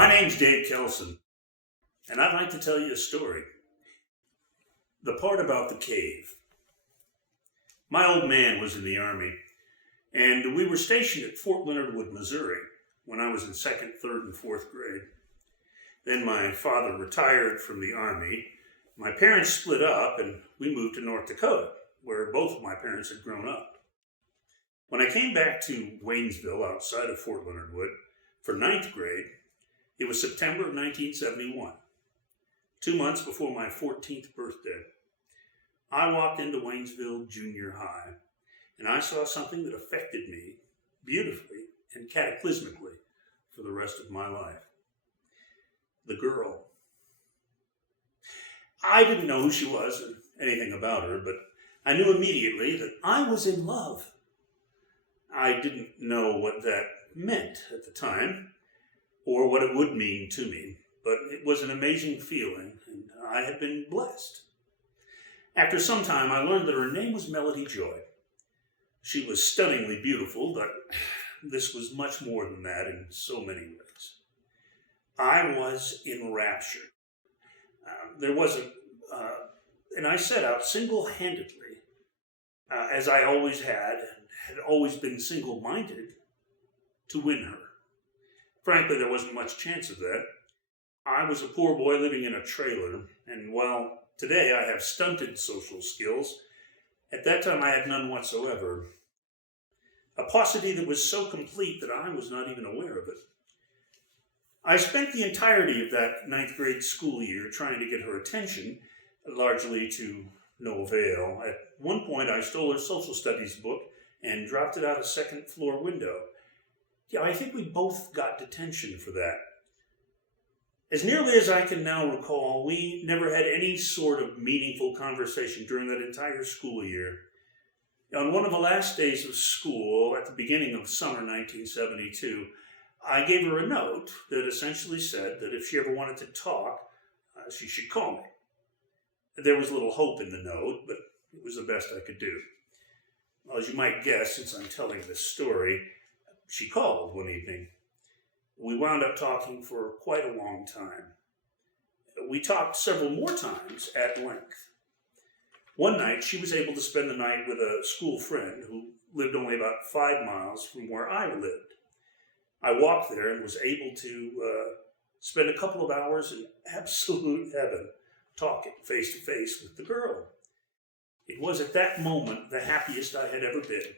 My name's Dave Kelsen, and I'd like to tell you a story. The part about the cave. My old man was in the Army, and we were stationed at Fort Leonard Wood, Missouri, when I was in second, third, and fourth grade. Then my father retired from the Army. My parents split up, and we moved to North Dakota, where both of my parents had grown up. When I came back to Waynesville, outside of Fort Leonard Wood, for ninth grade, it was September of 1971, 2 months before my 14th birthday. I walked into Waynesville Junior High, and I saw something that affected me beautifully and cataclysmically for the rest of my life. The girl. I didn't know who she was or anything about her, but I knew immediately that I was in love. I didn't know what that meant at the time, or what it would mean to me, but it was an amazing feeling, and I had been blessed. After some time, I learned that her name was Melody Joy. She was stunningly beautiful, but this was much more than that in so many ways. I was enraptured. And I set out single-handedly, as I always had always been single-minded, to win her. Frankly, there wasn't much chance of that. I was a poor boy living in a trailer, and while today I have stunted social skills, at that time I had none whatsoever. A paucity that was so complete that I was not even aware of it. I spent the entirety of that ninth grade school year trying to get her attention, largely to no avail. At one point, I stole her social studies book and dropped it out a second floor window. Yeah, I think we both got detention for that. As nearly as I can now recall, we never had any sort of meaningful conversation during that entire school year. On one of the last days of school, at the beginning of summer 1972, I gave her a note that essentially said that if she ever wanted to talk, she should call me. There was little hope in the note, but it was the best I could do. Well, as you might guess, since I'm telling this story, she called one evening. We wound up talking for quite a long time. We talked several more times at length. One night, she was able to spend the night with a school friend who lived only about 5 miles from where I lived. I walked there and was able to spend a couple of hours in absolute heaven talking face to face with the girl. It was at that moment the happiest I had ever been.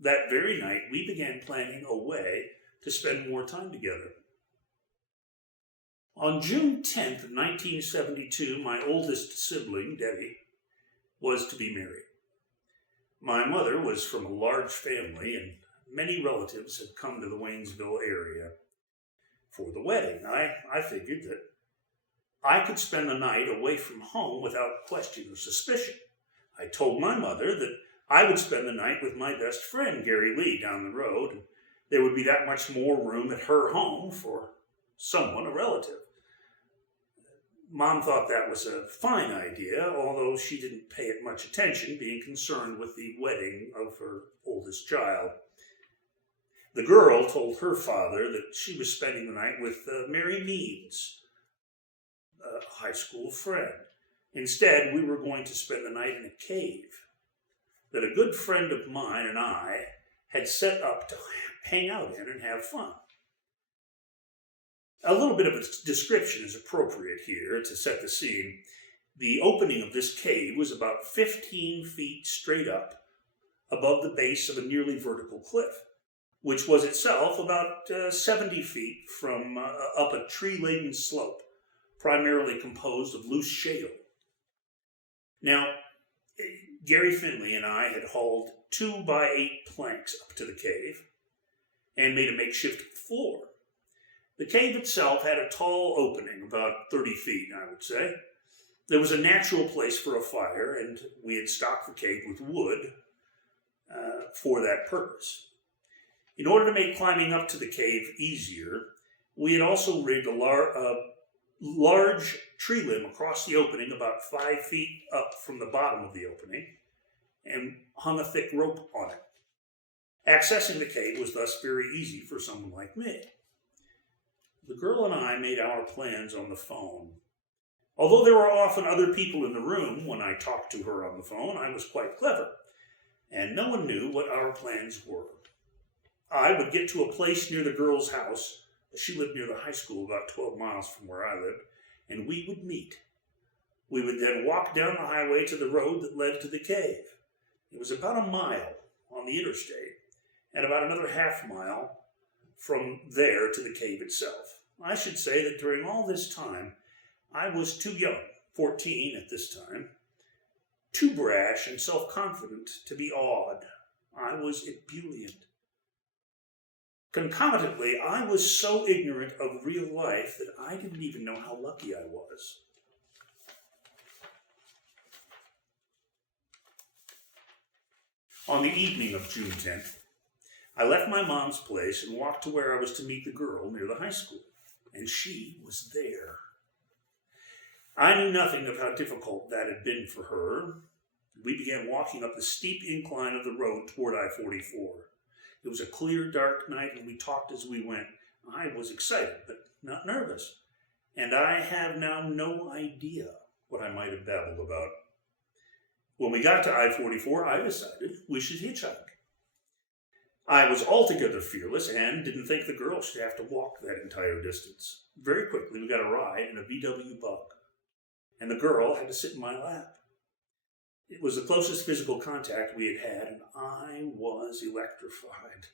That very night, we began planning a way to spend more time together. On June 10th, 1972, my oldest sibling, Debbie, was to be married. My mother was from a large family, and many relatives had come to the Waynesville area for the wedding. I figured that I could spend the night away from home without question or suspicion. I told my mother that I would spend the night with my best friend, Gary Lee, down the road, and there would be that much more room at her home for someone, a relative. Mom thought that was a fine idea, although she didn't pay it much attention, being concerned with the wedding of her oldest child. The girl told her father that she was spending the night with Mary Meads, a high school friend. Instead, we were going to spend the night in a cave that a good friend of mine and I had set up to hang out in and have fun. A little bit of a description is appropriate here to set the scene. The opening of this cave was about 15 feet straight up above the base of a nearly vertical cliff, which was itself about 70 feet from up a tree-laden slope, primarily composed of loose shale. Now, Gary Finley and I had hauled 2x8 planks up to the cave and made a makeshift floor. The cave itself had a tall opening, about 30 feet, I would say. There was a natural place for a fire, and we had stocked the cave with wood for that purpose. In order to make climbing up to the cave easier, we had also rigged a large tree limb across the opening about 5 feet up from the bottom of the opening and hung a thick rope on it. Accessing the cave was thus very easy for someone like me. the girl and I made our plans on the phone. Although there were often other people in the room when I talked to her on the phone, I was quite clever, and no one knew what our plans were. I would get to a place near the girl's house. She lived near the high school, about 12 miles from where I lived, and we would meet. We would then walk down the highway to the road that led to the cave. It was about a mile on the interstate, and about another half-mile from there to the cave itself. I should say that during all this time, I was too young, 14 at this time, too brash and self-confident to be awed. I was ebullient. Concomitantly, I was so ignorant of real life that I didn't even know how lucky I was. On the evening of June 10th, I left my mom's place and walked to where I was to meet the girl near the high school, and she was there. I knew nothing of how difficult that had been for her. We began walking up the steep incline of the road toward I-44. It was a clear, dark night, and we talked as we went. I was excited, but not nervous, and I have now no idea what I might have babbled about. When we got to I-44, I decided we should hitchhike. I was altogether fearless and didn't think the girl should have to walk that entire distance. Very quickly, we got a ride in a VW Bug, and the girl had to sit in my lap. It was the closest physical contact we had had, and I was electrified.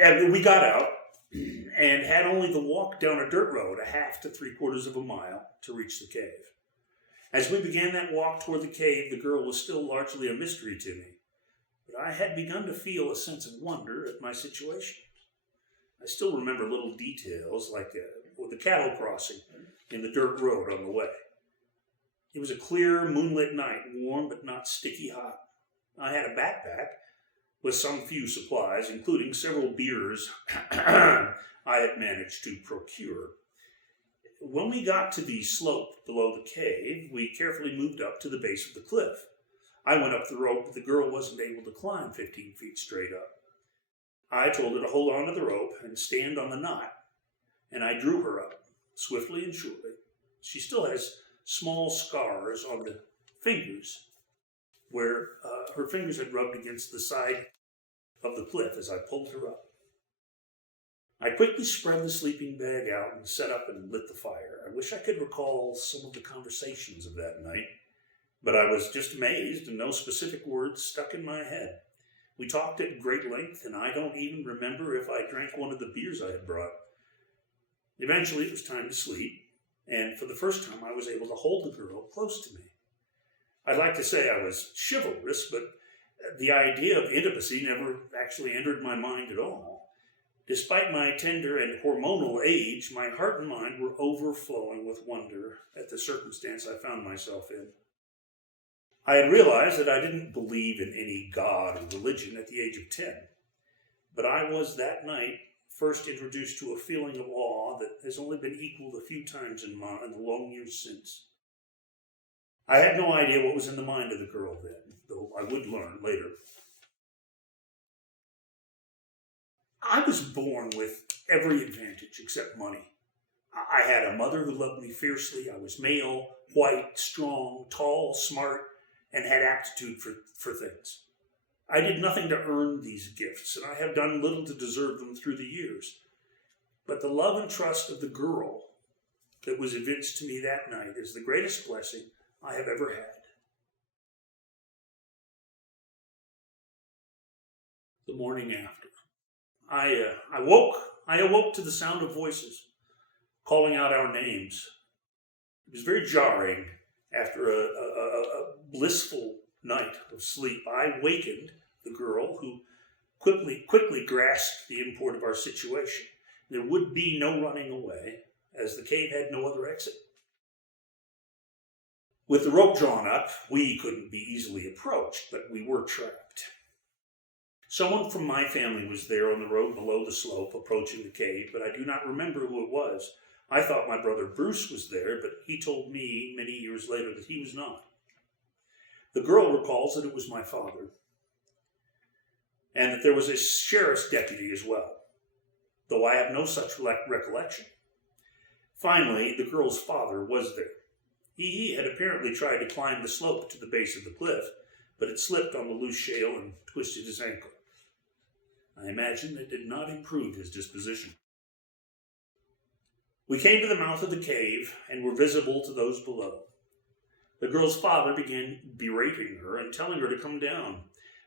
And we got out and had only the walk down a dirt road, a half to 3/4 of a mile, to reach the cave. As we began that walk toward the cave, the girl was still largely a mystery to me, but I had begun to feel a sense of wonder at my situation. I still remember little details like the cattle crossing in the dirt road on the way. It was a clear, moonlit night, warm but not sticky hot. I had a backpack with some few supplies, including several beers I had managed to procure. When we got to the slope below the cave, we carefully moved up to the base of the cliff. I went up the rope, but the girl wasn't able to climb 15 feet straight up. I told her to hold on to the rope and stand on the knot, and I drew her up, swiftly and surely. She still has small scars on the fingers where her fingers had rubbed against the side of the cliff as I pulled her up. I quickly spread the sleeping bag out and set up and lit the fire. I wish I could recall some of the conversations of that night, but I was just amazed and no specific words stuck in my head. We talked at great length, and I don't even remember if I drank one of the beers I had brought. Eventually, it was time to sleep, and for the first time, I was able to hold the girl close to me. I'd like to say I was chivalrous, but the idea of intimacy never actually entered my mind at all. Despite my tender and hormonal age, my heart and mind were overflowing with wonder at the circumstance I found myself in. I had realized that I didn't believe in any god or religion at the age of 10, but I was that night first introduced to a feeling of awe that has only been equaled a few times in the long years since. I had no idea what was in the mind of the girl then, though I would learn later. I was born with every advantage except money. I had a mother who loved me fiercely. I was male, white, strong, tall, smart, and had aptitude for things. I did nothing to earn these gifts, and I have done little to deserve them through the years. But the love and trust of the girl that was evinced to me that night is the greatest blessing I have ever had. The morning after, I awoke to the sound of voices calling out our names. It was very jarring after a blissful night of sleep. I wakened the girl, who quickly grasped the import of our situation. There would be no running away, as the cave had no other exit. With the rope drawn up, we couldn't be easily approached, but we were trapped. Someone from my family was there on the road below the slope approaching the cave, but I do not remember who it was. I thought my brother Bruce was there, but he told me many years later that he was not. The girl recalls that it was my father, and that there was a sheriff's deputy as well. though I have no such recollection. Finally, the girl's father was there. He had apparently tried to climb the slope to the base of the cliff, but had slipped on the loose shale and twisted his ankle. I imagine it did not improve his disposition. We came to the mouth of the cave and were visible to those below. The girl's father began berating her and telling her to come down.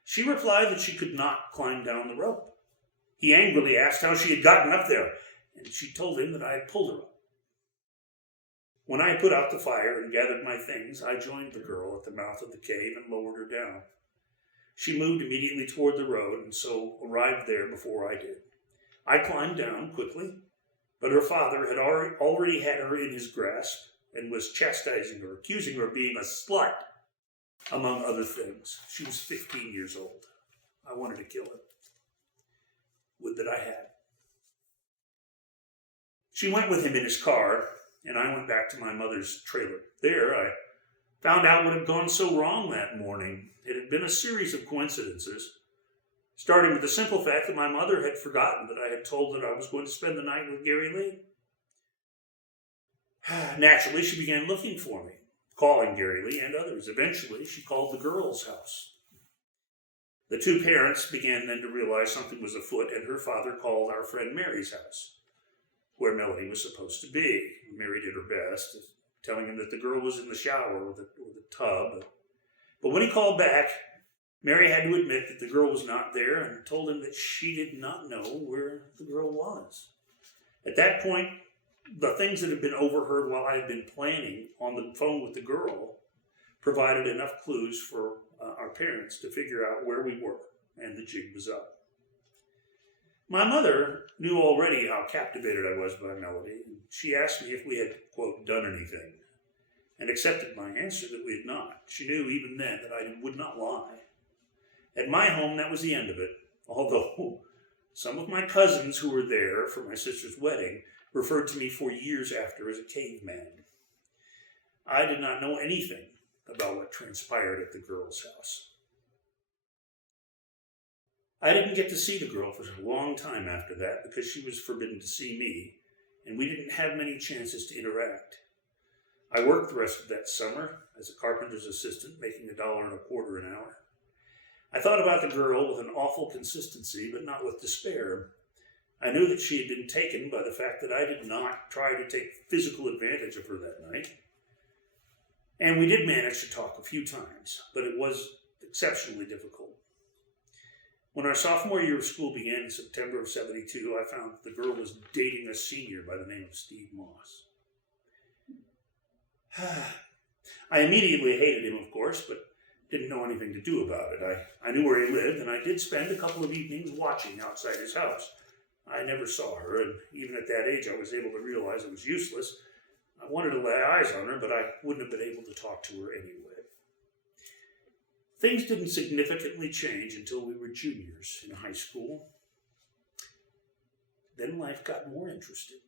She replied that she could not climb down the rope. He angrily asked how she had gotten up there, and she told him that I had pulled her up. When I had put out the fire and gathered my things, I joined the girl at the mouth of the cave and lowered her down. She moved immediately toward the road and so arrived there before I did. I climbed down quickly, but her father had already had her in his grasp and was chastising her, accusing her of being a slut, among other things. She was 15 years old. I wanted to kill her. Would that I had. She went with him in his car, and I went back to my mother's trailer. There, I found out what had gone so wrong that morning. It had been a series of coincidences, starting with the simple fact that my mother had forgotten that I had told her I was going to spend the night with Gary Lee. Naturally, she began looking for me, calling Gary Lee and others. Eventually, she called the girl's house. The two parents began then to realize something was afoot, and her father called our friend Mary's house, where Melody was supposed to be. Mary did her best, telling him that the girl was in the shower with the tub. But when he called back, Mary had to admit that the girl was not there and told him that she did not know where the girl was. At that point, the things that had been overheard while I had been planning on the phone with the girl provided enough clues for our parents to figure out where we were, and the jig was up. My mother knew already how captivated I was by Melody. She asked me if we had, quote, done anything, and accepted my answer that we had not. She knew even then that I would not lie. At my home, that was the end of it, although some of my cousins who were there for my sister's wedding referred to me for years after as a caveman. I did not know anything about what transpired at the girl's house. I didn't get to see the girl for a long time after that because she was forbidden to see me, and we didn't have many chances to interact. I worked the rest of that summer as a carpenter's assistant, making $1.25 an hour. I thought about the girl with an awful consistency, but not with despair. I knew that she had been taken by the fact that I did not try to take physical advantage of her that night. And we did manage to talk a few times, but it was exceptionally difficult. When our sophomore year of school began in September of '72, I found that the girl was dating a senior by the name of Steve Moss. I immediately hated him, of course, but didn't know anything to do about it. I knew where he lived, and I did spend a couple of evenings watching outside his house. I never saw her, and even at that age I was able to realize it was useless. I wanted to lay eyes on her, but I wouldn't have been able to talk to her anyway. Things didn't significantly change until we were juniors in high school. Then life got more interesting.